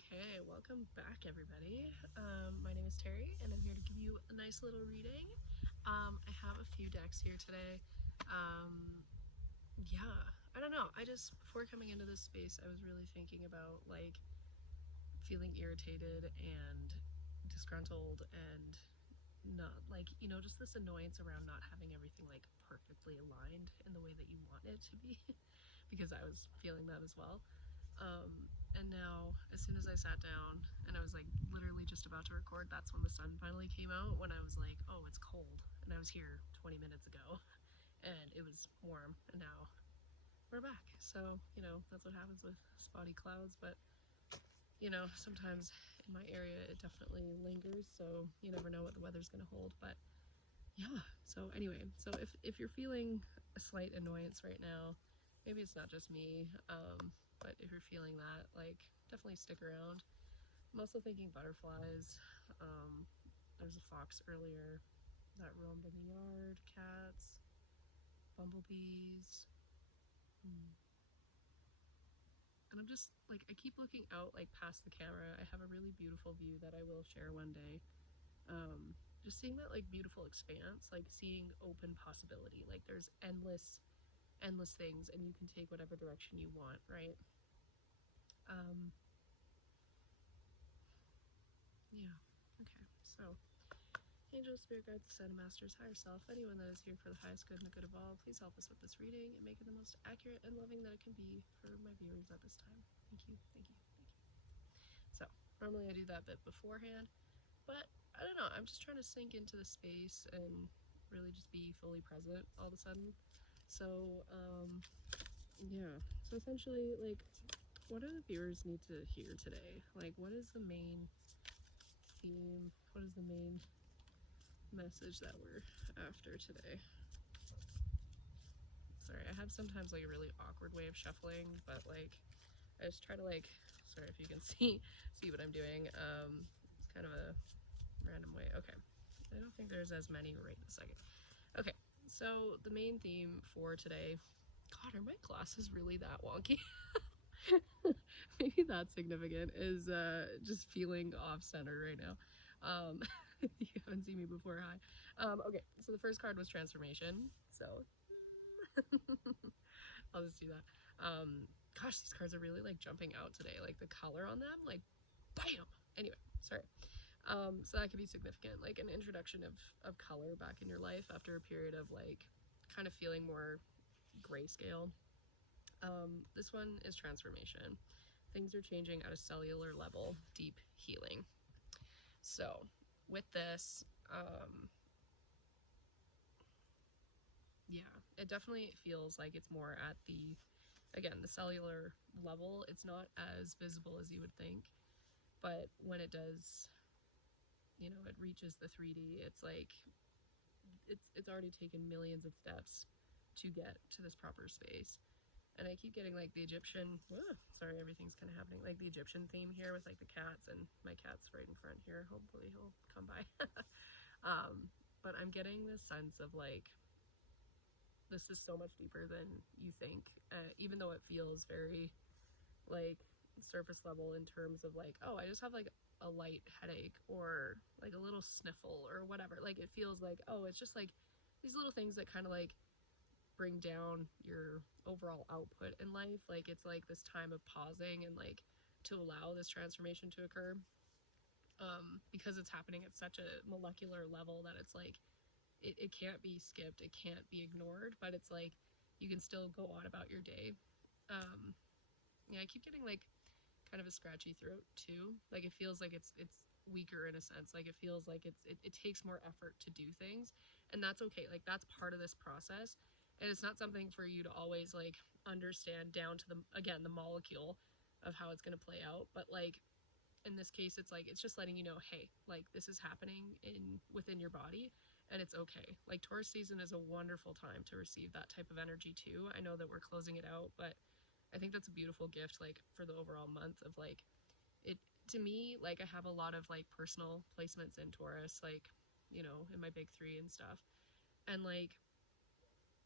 Okay, welcome back everybody. My name is Terry and I'm here to give you a nice little reading. I have a few decks here today. Yeah, I don't know. Before coming into this space, I was really thinking about like feeling irritated and disgruntled and not like, just this annoyance around not having everything like perfectly aligned in the way that you want it to be because I was feeling that as well. And now, as soon as I sat down and I was like literally just about to record, that's when the sun finally came out. When I was like, oh, it's cold. And I was here 20 minutes ago and it was warm, and now we're back. So, that's what happens with spotty clouds. But, sometimes in my area it definitely lingers. So you never know what the weather's going to hold. But yeah, so anyway, so if you're feeling a slight annoyance right now, maybe it's not just me, but if you're feeling that, like, definitely stick around. I'm also thinking butterflies. There's a fox earlier that roamed in the yard, cats, bumblebees. And I'm just like, I keep looking out like past the camera. I have a really beautiful view that I will share one day. Just seeing that like beautiful expanse, like seeing open possibility. Like there's endless things, and you can take whatever direction you want, right? Yeah. Okay. So, angels, spirit guides, ascended masters, higher self, anyone that is here for the highest good and the good of all, please help us with this reading and make it the most accurate and loving that it can be for my viewers at this time. Thank you. Thank you. Thank you. So, normally I do that bit beforehand, but I don't know. I'm just trying to sink into the space and really just be fully present all of a sudden. So, yeah. So essentially, like, what do the viewers need to hear today? Like, what is the main theme? What is the main message that we're after today? Sorry, I have sometimes like a really awkward way of shuffling, but like I just try to like, sorry if you can see what I'm doing. It's kind of a random way. Okay, I don't think there's as many right in a second. Okay, so the main theme for today, God, are my glasses really that wonky? Maybe that's significant, is just feeling off center right now. You haven't seen me before. Hi. Okay, so the first card was transformation, so I'll just do that. Gosh, these cards are really like jumping out today, like the color on them, like bam. Anyway, sorry. So that could be significant, like an introduction of color back in your life after a period of like kind of feeling more grayscale. This one is transformation. Things are changing at a cellular level, deep healing. So with this, yeah, it definitely feels like it's more at the, again, the cellular level. It's not as visible as you would think, but when it does, it reaches the 3D, it's like it's already taken millions of steps to get to this proper space. And I keep getting like the Egyptian, sorry, everything's kind of happening, like the Egyptian theme here with like the cats, and my cat's right in front here. Hopefully he'll come by. But I'm getting this sense of like, this is so much deeper than you think, even though it feels very like surface level in terms of like, oh, I just have like a light headache or like a little sniffle or whatever. Like it feels like, oh, it's just like these little things that kind of like bring down your overall output in life. Like it's like this time of pausing and like to allow this transformation to occur, because it's happening at such a molecular level that it's like it can't be skipped, it can't be ignored, but it's like you can still go on about your day. Yeah, I keep getting like kind of a scratchy throat too. Like it feels like it's weaker in a sense. Like it feels like it takes more effort to do things, and that's okay. Like that's part of this process, and it's not something for you to always like understand down to the, again, the molecule of how it's going to play out. But like in this case, it's like it's just letting you know, hey, like this is happening in within your body, and it's okay. Like Taurus season is a wonderful time to receive that type of energy too. I know that we're closing it out, but I think that's a beautiful gift, like for the overall month of like it. To me, like I have a lot of like personal placements in Taurus, like in my big three and stuff, and like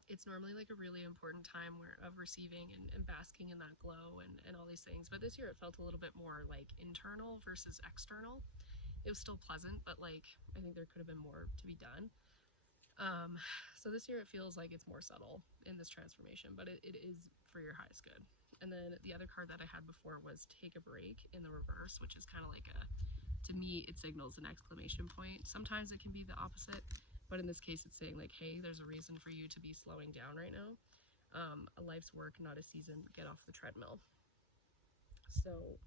it's normally like a really important time of receiving and basking in that glow and all these things. But this year it felt a little bit more like internal versus external. It was still pleasant, but like I think there could have been more to be done. So this year it feels like it's more subtle in this transformation, but it is for your highest good. And then the other card that I had before was take a break in the reverse, which is kind of like to me, it signals an exclamation point. Sometimes it can be the opposite, but in this case, it's saying like, hey, there's a reason for you to be slowing down right now. A life's work, not a season. Get off the treadmill. So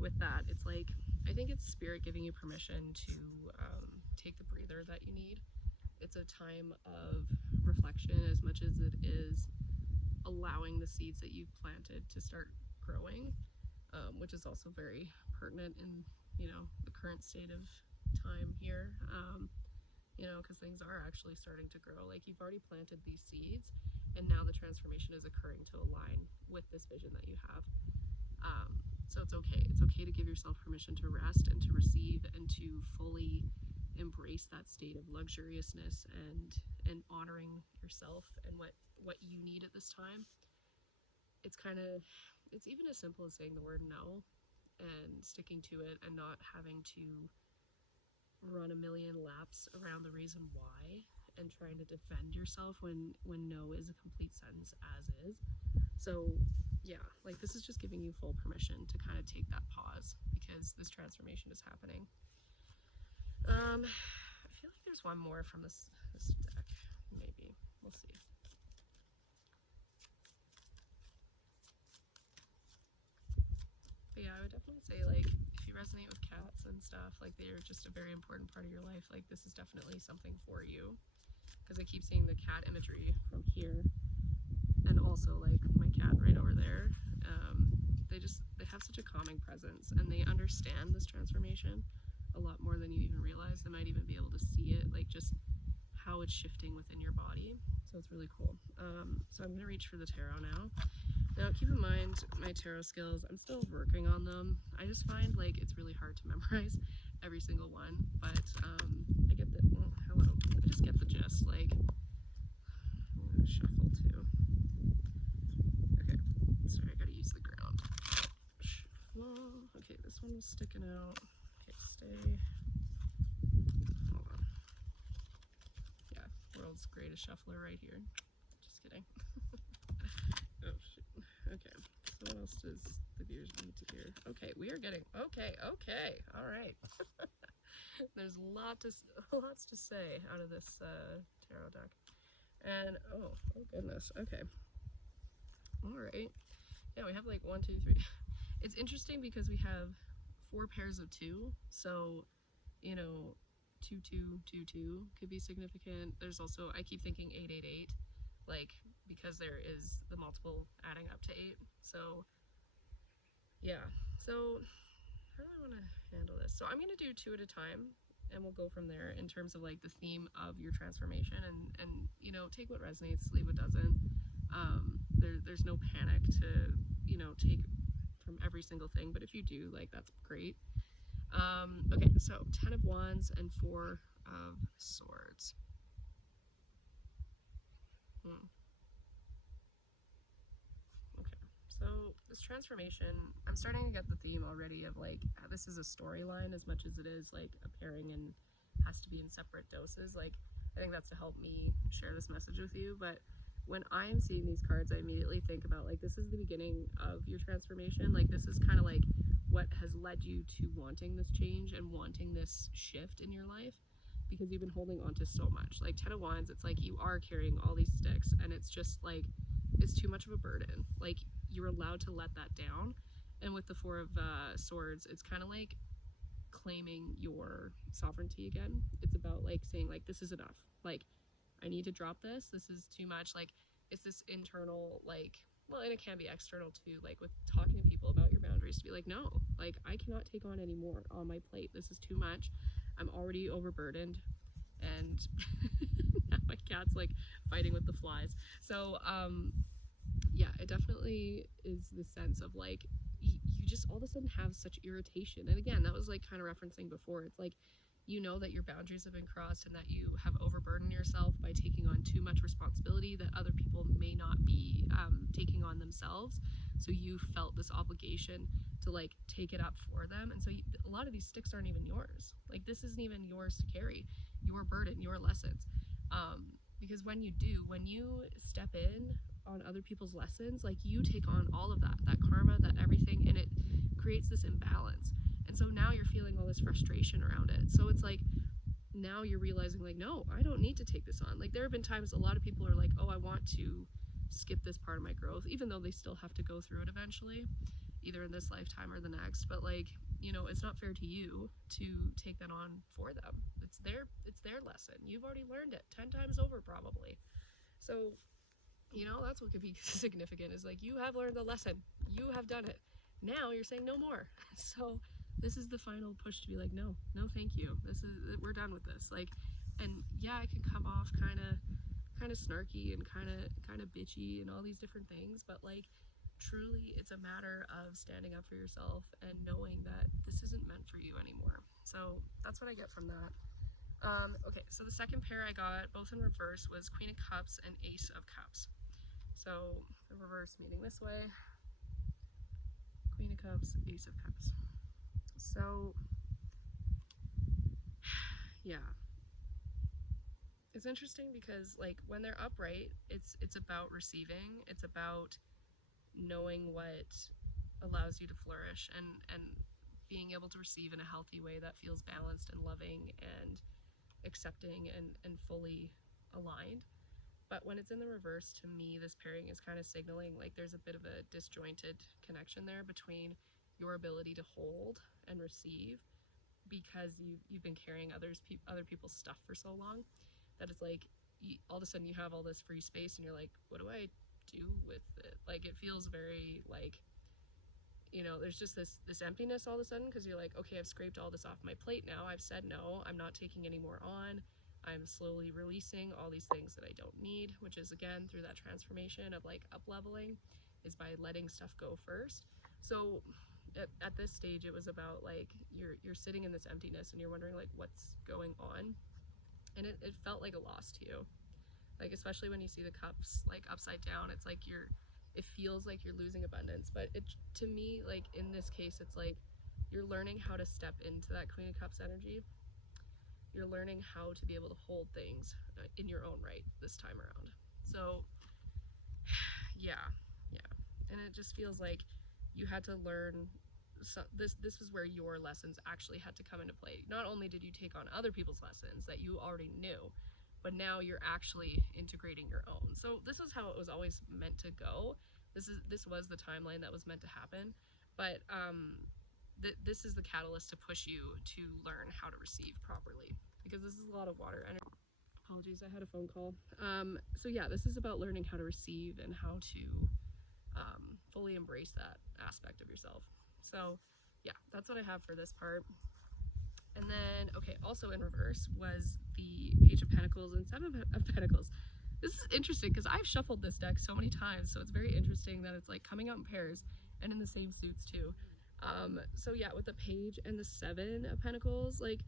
with that, it's like, I think it's spirit giving you permission to take the breather that you need. It's a time of reflection as much as it is allowing the seeds that you've planted to start growing, which is also very pertinent in, the current state of time here, because things are actually starting to grow. Like, you've already planted these seeds, and now the transformation is occurring to align with this vision that you have. So it's okay. It's okay to give yourself permission to rest and to receive and to fully embrace that state of luxuriousness and honoring yourself and what you need at this time. It's even as simple as saying the word no and sticking to it and not having to run a million laps around the reason why and trying to defend yourself when no is a complete sentence as is. So yeah, like this is just giving you full permission to kind of take that pause because this transformation is happening. I feel like there's one more from this deck. Maybe. We'll see. But yeah, I would definitely say, like, if you resonate with cats and stuff, like, they're just a very important part of your life. Like, this is definitely something for you. Because I keep seeing the cat imagery from here. And also, like, my cat right over there. They have such a calming presence. And they understand this transformation a lot more than you even realize. They might even be able to see it, like, just how it's shifting within your body. So it's really cool. So I'm going to reach for the tarot now. Now, keep in mind, my tarot skills, I'm still working on them. I just find, like, it's really hard to memorize every single one, but I get the, hello, I just get the gist, like, I'm gonna shuffle too. Okay, sorry, I gotta use the ground. Shuffle. Okay, this one's sticking out. Okay, stay. Hold on. Yeah, world's greatest shuffler right here. Just kidding. Oh, shoot. Okay. So what else does the viewers need to hear? Okay, we are getting, okay, all right. There's lots to say out of this tarot deck. And, oh goodness, okay. All right. Yeah, we have like 1, 2, 3. It's interesting because we have 4 pairs of 2, so, 2, 2, 2, 2 could be significant. There's also, I keep thinking 8, 8, 8, like, because there is the multiple adding up to 8. So yeah, so how do I want to handle this? So I'm going to do 2 at a time and we'll go from there in terms of like the theme of your transformation and take what resonates, leave what doesn't. There's no panic to take from every single thing, but if you do, like, that's great. Okay, so 10 of Wands and 4 of Swords. So this transformation, I'm starting to get the theme already of like, this is a storyline as much as it is like a pairing and has to be in separate doses. Like, I think that's to help me share this message with you. But when I'm seeing these cards, I immediately think about like, this is the beginning of your transformation. Like, this is kind of like what has led you to wanting this change and wanting this shift in your life, because you've been holding on to so much. Like 10 of Wands, it's like you are carrying all these sticks and it's just like, it's too much of a burden. Like, you're allowed to let that down. And with the 4 of Swords, it's kind of like claiming your sovereignty again. It's about like saying like, this is enough. Like, I need to drop this. This is too much. Like, it's this internal, like, well, and it can be external too, like with talking to people about your boundaries, to be like, no, like, I cannot take on any more on my plate. This is too much. I'm already overburdened. And now my cat's like fighting with the flies. So yeah, it definitely is the sense of like, you just all of a sudden have such irritation. And again, that was like kind of referencing before. It's like you know that your boundaries have been crossed and that you have overburdened yourself by taking on too much responsibility that other people may not be taking on themselves. So you felt this obligation to like take it up for them. And so a lot of these sticks aren't even yours. Like this isn't even yours to carry, your burden, your lessons. Because when you step in on other people's lessons, like you take on all of that karma, that everything, and it creates this imbalance. And so now you're feeling all this frustration around it. So it's like now you're realizing like, no, I don't need to take this on. Like there have been times a lot of people are like, oh, I want to skip this part of my growth, even though they still have to go through it eventually, either in this lifetime or the next. But like, you know, it's not fair to you to take that on for them. It's their lesson. You've already learned it 10 times over probably. So, you know, that's what could be significant, is like you have learned the lesson. You have done it. Now you're saying no more. So this is the final push to be like, no, thank you. We're done with this. Like, and yeah, I can come off kind of snarky and kind of bitchy and all these different things, but like truly it's a matter of standing up for yourself and knowing that this isn't meant for you anymore. So that's what I get from that. Okay, so the second pair I got, both in reverse, was Queen of Cups and Ace of Cups. So the reverse meaning this way, Queen of Cups, Ace of Cups. So yeah, it's interesting because like when they're upright, it's about receiving. It's about knowing what allows you to flourish and being able to receive in a healthy way that feels balanced and loving and accepting and fully aligned. But when it's in the reverse, to me, this pairing is kind of signaling like there's a bit of a disjointed connection there between your ability to hold and receive, because you've been carrying other people's stuff for so long that it's like all of a sudden you have all this free space and you're like, what do I do with it? Like it feels very like, you know, there's just this emptiness all of a sudden, because you're like, okay, I've scraped all this off my plate now. I've said no, I'm not taking any more on. I'm slowly releasing all these things that I don't need, which is again through that transformation of like up leveling, is by letting stuff go first. So at this stage it was about like you're sitting in this emptiness and you're wondering like what's going on, and it felt like a loss to you. Like especially when you see the cups like upside down, it's like it feels like you're losing abundance. But it, to me, like in this case, it's like you're learning how to step into that Queen of Cups energy. You're learning how to be able to hold things in your own right this time around. So yeah, and it just feels like you had to learn. So this was where your lessons actually had to come into play. Not only did you take on other people's lessons that you already knew, but now you're actually integrating your own. So this was how it was always meant to go. This was the timeline that was meant to happen. But this is the catalyst to push you to learn how to receive properly, because this is a lot of water energy. Apologies, I had a phone call. So yeah, this is about learning how to receive and how to fully embrace that aspect of yourself. So yeah, that's what I have for this part. And then, okay, also in reverse was the Page of Pentacles and Seven of Pentacles. This is interesting because I've shuffled this deck so many times, so it's very interesting that it's like coming out in pairs and in the same suits too. So yeah, with the Page and the Seven of Pentacles, like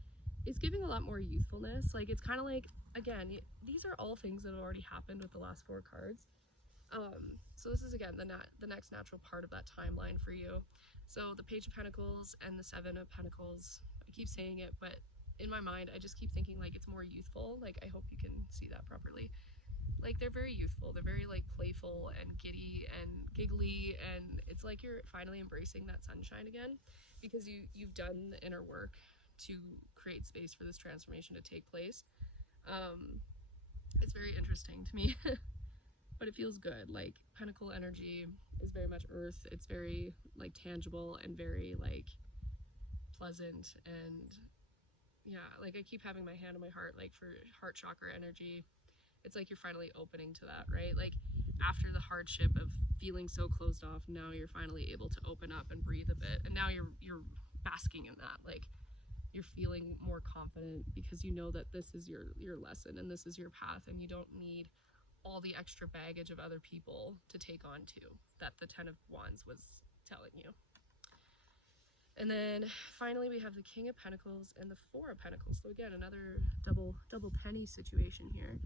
it's giving a lot more youthfulness. Like it's kind of like, again, these are all things that have already happened with the last four cards. So this is again the next natural part of that timeline for you. So the Page of Pentacles and the Seven of Pentacles, I keep saying it, but in my mind I just keep thinking like it's more youthful. Like I hope you can see that properly. Like they're very youthful, they're very like playful and giddy and giggly, and it's like you're finally embracing that sunshine again, because you've done the inner work to create space for this transformation to take place. It's very interesting to me. But it feels good. Like pentacle energy is very much earth. It's very like tangible and very like pleasant, and yeah, like I keep having my hand on my heart, like for heart chakra energy. It's like you're finally opening to that, right? Like after the hardship of feeling so closed off, now you're finally able to open up and breathe a bit, and now you're basking in that. Like you're feeling more confident because you know that this is your lesson and this is your path, and you don't need all the extra baggage of other people to take on too, that the Ten of Wands was telling you. And then finally we have the King of Pentacles and the Four of Pentacles. So again, another double penny situation here.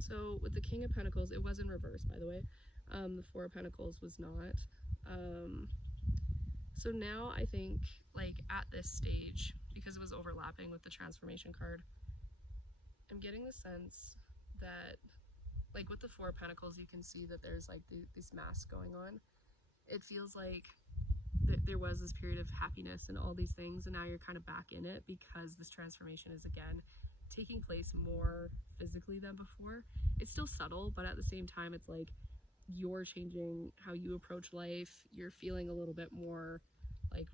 So with the King of Pentacles, it was in reverse, by the way. The Four of Pentacles was not. So now I think, like, at this stage, because it was overlapping with the transformation card, I'm getting the sense that, like, with the Four of Pentacles, you can see that there's, like, this mask going on. It feels like there was this period of happiness and all these things, and now you're kind of back in it because this transformation is, again, taking place more physically than before. It's still subtle, but at the same time, it's like you're changing how you approach life. You're feeling a little bit more, like,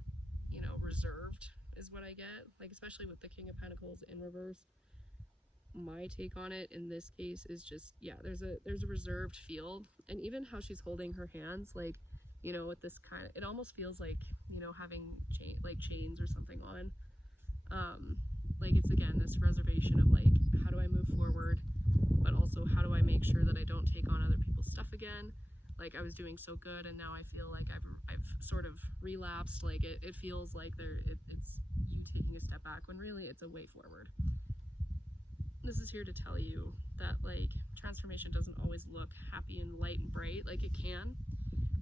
you know, reserved is what I get, like, especially with the King of Pentacles in reverse. My take on it in this case is just, yeah, there's a reserved feel, and even how she's holding her hands, like, you know, with this kind of, it almost feels like, you know, having chains or something on. Like, it's, again, this reservation of, like, how do I move forward, but also how do I make sure that I don't take on other people's stuff again. Like, I was doing so good, and now I feel like I've sort of relapsed. Like, it feels like it's you taking a step back when really it's a way forward. This is here to tell you that, like, transformation doesn't always look happy and light and bright. Like, it can,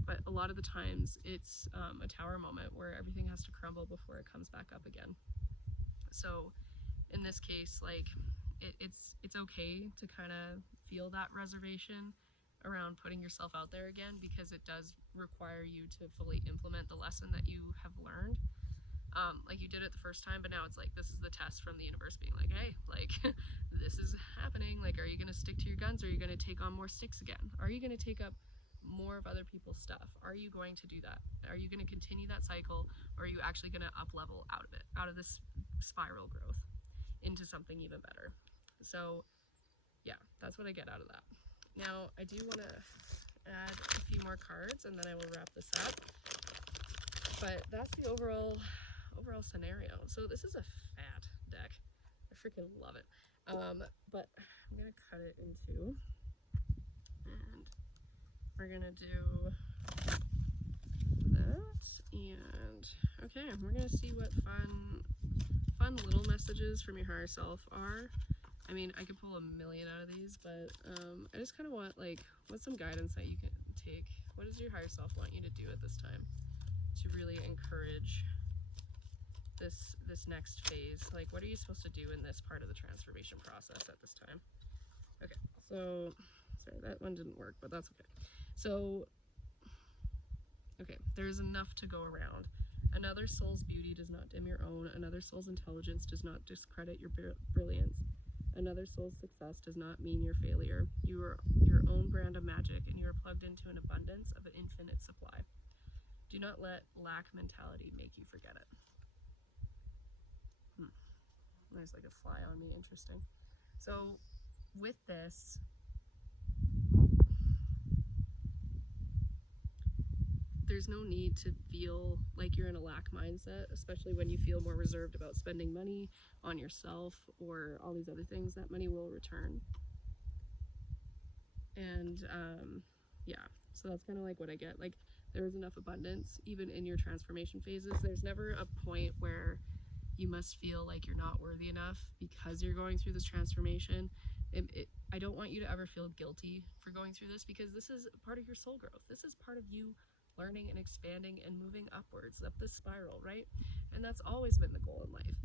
but a lot of the times it's a tower moment where everything has to crumble before it comes back up again. So in this case, like, it's okay to kind of feel that reservation around putting yourself out there again, because it does require you to fully implement the lesson that you have learned. Like, you did it the first time, but now it's like, this is the test from the universe being like, hey, like, this is happening. Like, are you going to stick to your guns, or are you going to take on more sticks again? Are you going to take up more of other people's stuff? Are you going to do that? Are you going to continue that cycle, or are you actually going to up level out of it, out of this spiral growth into something even better? So yeah, that's what I get out of that. Now, I do want to add a few more cards, and then I will wrap this up. But that's the overall scenario. So this is a fat deck. I freaking love it. But I'm gonna cut it in two, and we're gonna do that. And okay, we're gonna see what fun little messages from your higher self are. I mean, I could pull a million out of these, but I just kind of want, like, what's some guidance that you can take? What does your higher self want you to do at this time to really encourage this next phase? Like, what are you supposed to do in this part of the transformation process at this time? Okay, so sorry, that one didn't work, but that's okay. So okay, there's enough to go around. Another soul's beauty does not dim your own. Another soul's intelligence does not discredit your brilliance. Another soul's success does not mean your failure. You are your own brand of magic, and you are plugged into an abundance of an infinite supply. Do not let lack mentality make you forget it. There's like a fly on me, interesting. So with this, there's no need to feel like you're in a lack mindset, especially when you feel more reserved about spending money on yourself or all these other things. That money will return. And yeah, so that's kind of like what I get. Like, there is enough abundance even in your transformation phases. There's never a point where you must feel like you're not worthy enough because you're going through this transformation. I don't want you to ever feel guilty for going through this, because this is part of your soul growth. This is part of you learning and expanding and moving upwards up this spiral, right? And that's always been the goal in life.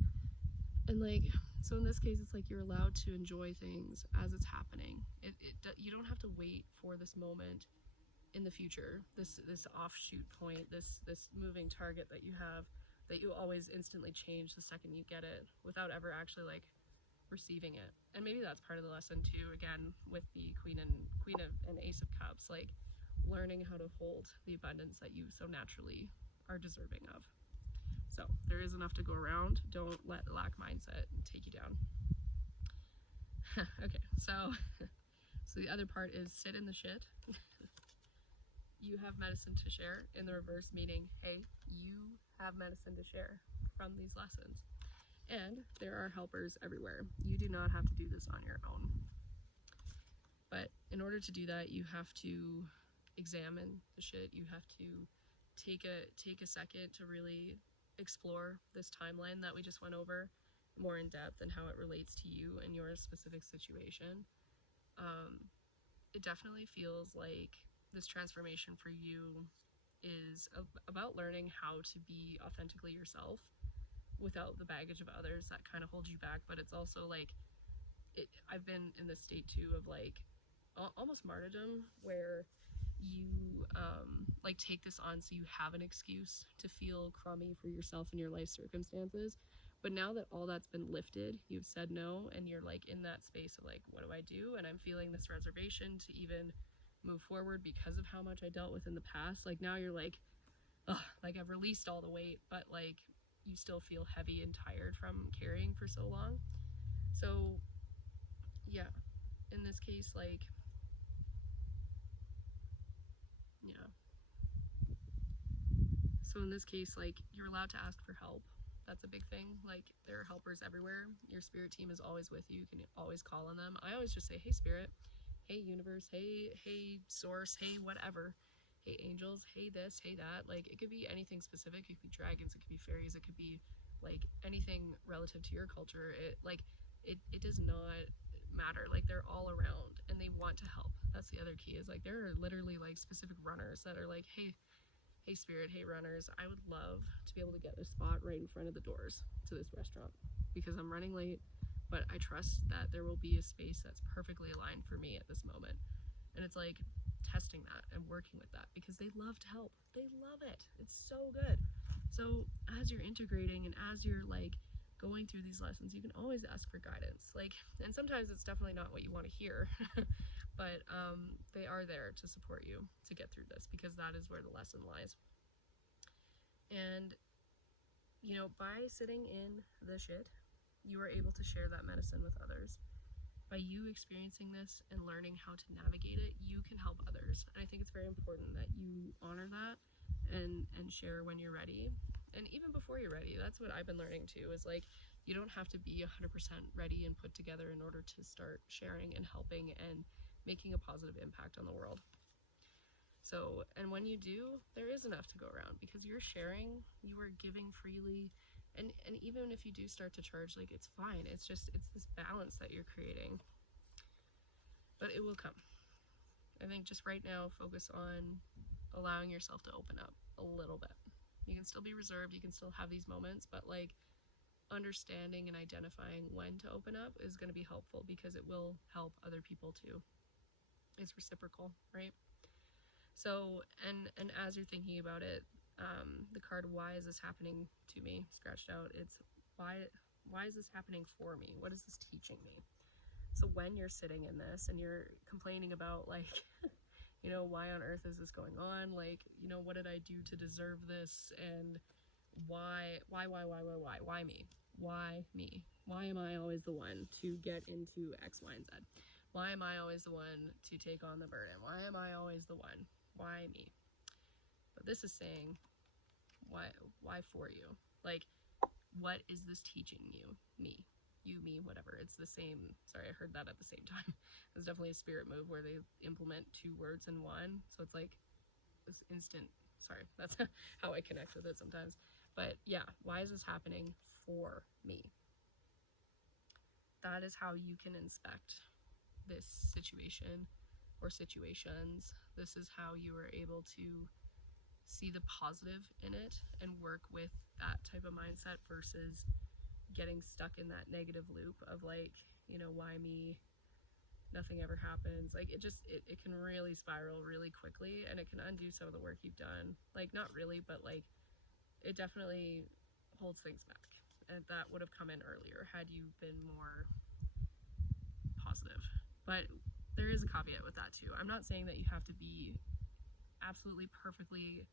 And, like, so in this case, it's like you're allowed to enjoy things as it's happening. You don't have to wait for this moment in the future, this offshoot point, this moving target that you have, that you always instantly change the second you get it without ever actually, like, receiving it. And maybe that's part of the lesson too, again, with the Queen of and Ace of Cups, like, learning how to hold the abundance that you so naturally are deserving of. So there is enough to go around. Don't let the lack mindset take you down. Okay, so the other part is sit in the shit. You have medicine to share, in the reverse, meaning, hey, you have medicine to share from these lessons. And there are helpers everywhere. You do not have to do this on your own. But in order to do that, you have to examine the shit. You have to take a second to really explore this timeline that we just went over more in depth and how it relates to you and your specific situation. It definitely feels like this transformation for you is about learning how to be authentically yourself without the baggage of others that kind of hold you back. But it's also like I've been in this state too of like almost martyrdom, where you like take this on so you have an excuse to feel crummy for yourself and your life circumstances. But now that all that's been lifted, you've said no, and you're like in that space of like, what do I do? And I'm feeling this reservation to even move forward because of how much I dealt with in the past. Like now you're like, ugh, like I've released all the weight, but like you still feel heavy and tired from carrying for so long. So yeah, in this case, like, yeah. So in this case, like, you're allowed to ask for help. That's a big thing. Like, there are helpers everywhere. Your spirit team is always with you. You can always call on them. I always just say, hey, spirit, hey, universe, hey, source, hey, whatever. Hey, angels, hey, this, hey, that. Like, it could be anything specific. It could be dragons, it could be fairies, it could be, like, anything relative to your culture. It does not matter. Like, they're all around and they want to help. That's the other key, is like there are literally like specific runners that are like, hey spirit, hey runners, I would love to be able to get a spot right in front of the doors to this restaurant because I'm running late, but I trust that there will be a space that's perfectly aligned for me at this moment. And it's like testing that and working with that because they love to help. They love it. It's so good. So as you're integrating and as you're like going through these lessons, you can always ask for guidance. Like, and sometimes it's definitely not what you want to hear, but they are there to support you to get through this because that is where the lesson lies. And, you know, by sitting in the shit, you are able to share that medicine with others. By you experiencing this and learning how to navigate it, you can help others. And I think it's very important that you honor that and share when you're ready. And even before you're ready, that's what I've been learning too, is like, you don't have to be 100% ready and put together in order to start sharing and helping and making a positive impact on the world. So, and when you do, there is enough to go around because you're sharing, you are giving freely. And even if you do start to charge, like, it's fine. It's just, it's this balance that you're creating. But it will come. I think just right now, focus on allowing yourself to open up a little bit. You can still be reserved, you can still have these moments, but like understanding and identifying when to open up is going to be helpful because it will help other people too. It's reciprocal, right? So, and as you're thinking about it, the card, why is this happening to me, scratched out, it's why is this happening for me? What is this teaching me? So when you're sitting in this and you're complaining about like, you know, why on earth is this going on? Like, you know, what did I do to deserve this? And why me? Why me? Why am I always the one to get into X, Y, and Z? Why am I always the one to take on the burden? Why am I always the one? Why me? But this is saying, why for you? Like, what is this teaching you? Me, you, me, whatever. It's the same. Sorry, I heard that at the same time. It's definitely a spirit move where they implement two words in one. So it's like this instant. Sorry, that's how I connect with it sometimes. But yeah, why is this happening for me? That is how you can inspect this situation or situations. This is how you are able to see the positive in it and work with that type of mindset versus getting stuck in that negative loop of like, you know, why me? Nothing ever happens. Like, it just, it can really spiral really quickly and it can undo some of the work you've done. Like, not really, but like, it definitely holds things back. And that would have come in earlier had you been more positive. But there is a caveat with that too. I'm not saying that you have to be absolutely perfectly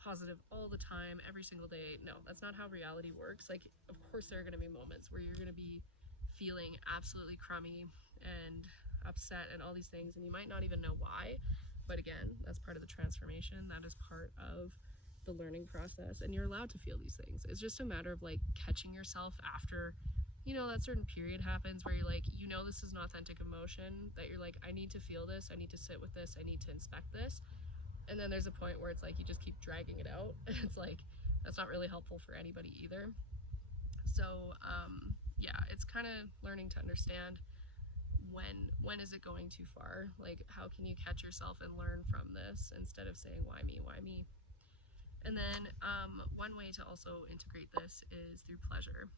positive all the time, every single day. No, that's not how reality works. Like, of course there are going to be moments where you're going to be feeling absolutely crummy and upset and all these things, and you might not even know why. But again, that's part of the transformation. That is part of the learning process, and you're allowed to feel these things. It's just a matter of like catching yourself after, you know, that certain period happens where you're like, you know, this is an authentic emotion, that you're like, I need to feel this, I need to sit with this, I need to inspect this. And then there's a point where it's like you just keep dragging it out. It's like that's not really helpful for anybody either. So yeah, it's kind of learning to understand when is it going too far? Like, how can you catch yourself and learn from this instead of saying, why me, why me? And then one way to also integrate this is through pleasure,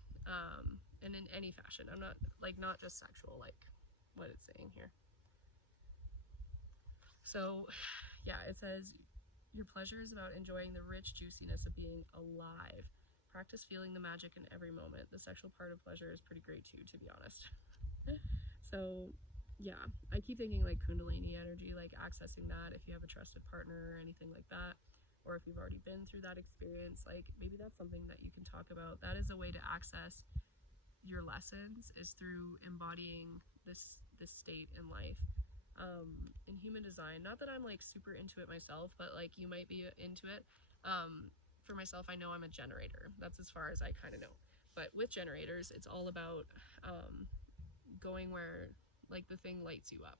and in any fashion. I'm not not just sexual, like what it's saying here. So yeah, it says your pleasure is about enjoying the rich juiciness of being alive. Practice feeling the magic in every moment. The sexual part of pleasure is pretty great too, to be honest. So yeah, I keep thinking like Kundalini energy, like accessing that if you have a trusted partner or anything like that, or if you've already been through that experience, like maybe that's something that you can talk about. That is a way to access your lessons, is through embodying this state in life. In human design, not that I'm like super into it myself, but like you might be into it. For myself, I know I'm a generator. That's as far as I kind of know. But with generators, it's all about going where like the thing lights you up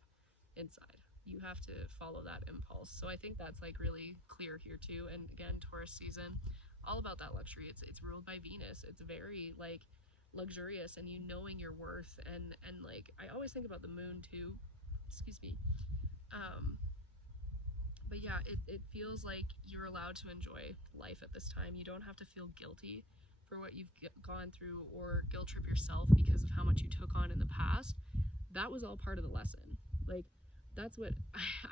inside. You have to follow that impulse. So I think that's like really clear here too. And again, Taurus season, all about that luxury. It's ruled by Venus. It's very like luxurious, and you knowing your worth, and like I always think about the moon too. Excuse me. But yeah, it feels like you're allowed to enjoy life at this time. You don't have to feel guilty for what you've gone through, or guilt trip yourself because of how much you took on in the past. That was all part of the lesson. Like, that's what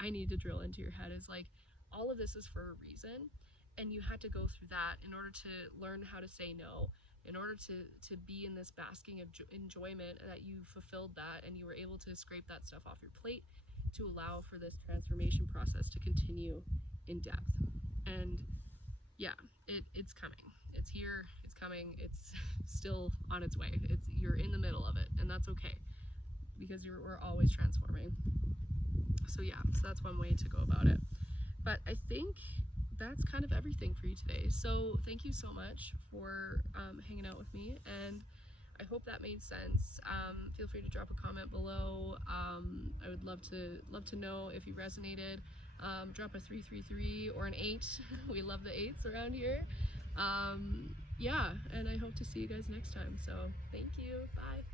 I need to drill into your head, is like, all of this is for a reason, and you had to go through that in order to learn how to say no, in order to be in this basking of enjoyment, that you fulfilled that and you were able to scrape that stuff off your plate to allow for this transformation process to continue in depth. And yeah, it's coming. It's here. It's coming. It's still on its way. You're in the middle of it, and that's okay, because we're always transforming. So yeah, so that's one way to go about it. But I think that's kind of everything for you today. So thank you so much for hanging out with me, and I hope that made sense. Feel free to drop a comment below. I would love to know if you resonated. Drop a 333 or an 8. We love the 8s around here. Yeah, and I hope to see you guys next time. So thank you. Bye.